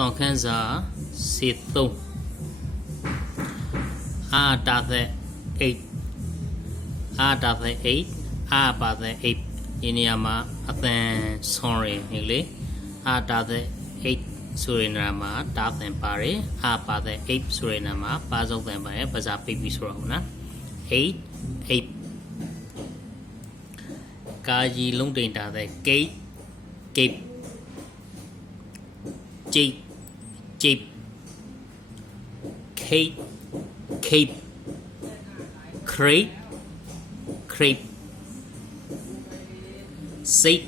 toàn khen giá xịt tung a ta the eight a ta the eight a ba the eight iniyama athen sorry hele a ta the eight surinama ta then pare a ba the eight surinama pa sau then pare baza pipi so ro na eight eight ca ji long tin ta the gate gate jeep jeep cape cape crate crepe seat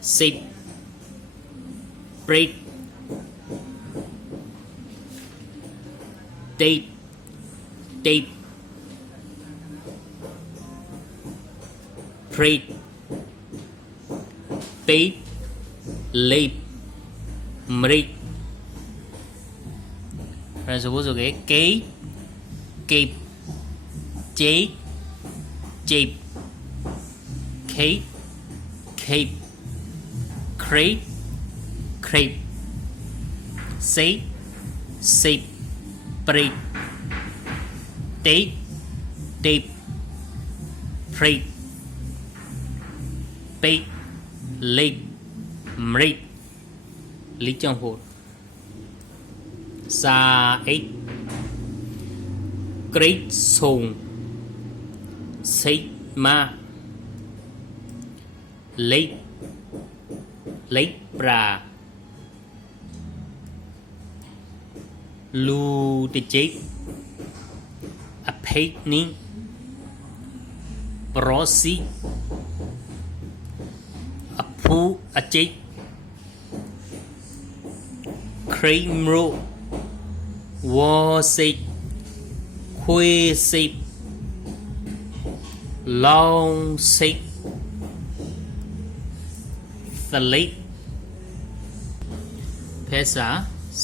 seat break date date break bait leap break rồi suppose okay cape cape jeep jeep cape cape crate crepe seat seat break date date break bait leap break lý trong hồn sa eight great song say ma late late bra lu de jake a painting prosi a pu a jake cream ro war seat khuê seat long seat the lake pesa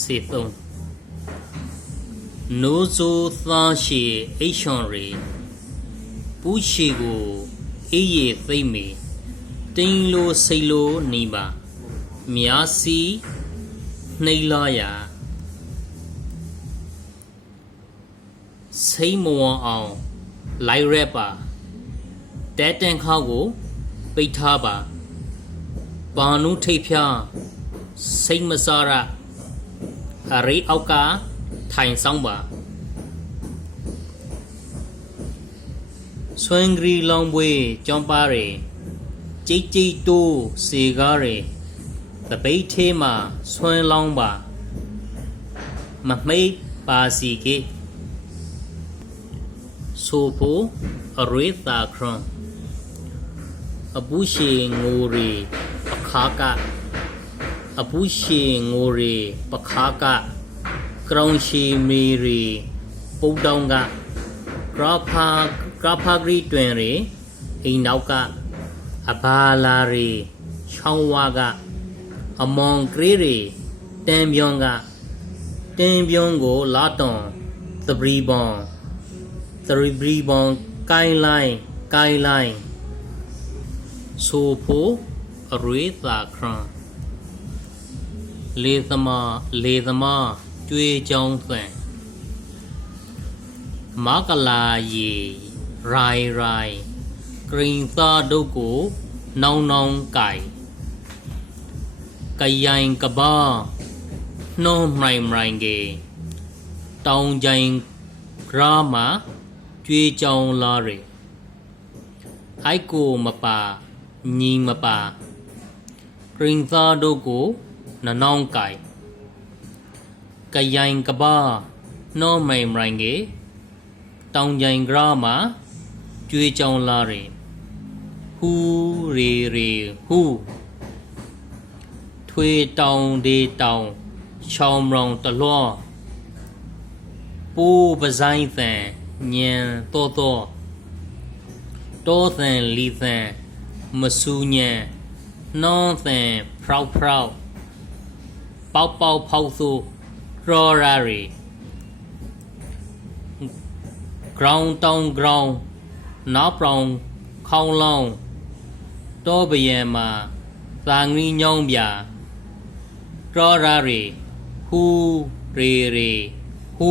seaton no so tha shi aishon re pu shi ko eye thai me tin lo sai lo ni ba mya si nei la ya sai mo aw lai rap ba tat tan khaw ko pai tha baပါနုထိပ်ဖြာစိတ်မစားရအရိအောက်ကထိုင်ဆောင်ပါဆွမ်းဂရီလောင်ပွေကြောင်းပါရယ်ကြိတ်ကြိတ်တိုးစေကားရယ်တပိတ်သေးမှာဆွမ်းလောင်းပါမမိတ်ပါစီကေဆိုဖို့အရိသာခရွန်အပူရှိငိုရီပခါကအပူရှိငိုရီပခါကကရောင်ရှိမီရီပုတ်တောင်းကကရဖာဂရီတွင်ရီအိမ်နောက်ကအဘာလာရီချောင်းဝါကအမောင်ကလေးရီတန်ပြုံးကိုလာတွန်သပရီပွန်ကိုင်းလိုင်းဆိုဖို့အရိသာခရံလေသမာကျွေးကြောင်းသံမကလာရီရိုင်ဂရင်သာဒုတ်ကိုနောင်ကိုင်ကယိုင်ကဘာနှောမိုင်ကေတောင်ကြိုင်ဂရာမာကျွေးကြောင်းလာရယ်အိုက်ကိုမပါညီမပါဂရင်သာဒုတ်ကိုနနောင်ကိုင်ကယိုင်ကဘာနှောမိုင်ကေတောင်ကြိုင်ဂရာမာကျွေးကြောင်းလာရယ်ဟူရီဟူထွေတောင်ဒေတောင်ချောင်းရောင်တလောပိုးပဇိုင်းသံညံတောသံလီသံမဆူညံနှောသံဖရောက်ပေါဖောက်ဆိုရောရာရီ ground town ground နောက်ပြောင်ခေါင်းလောင်းတောပယံမှာသာငီညောင်းပြရောရာရီ ဟူရေရေဟူ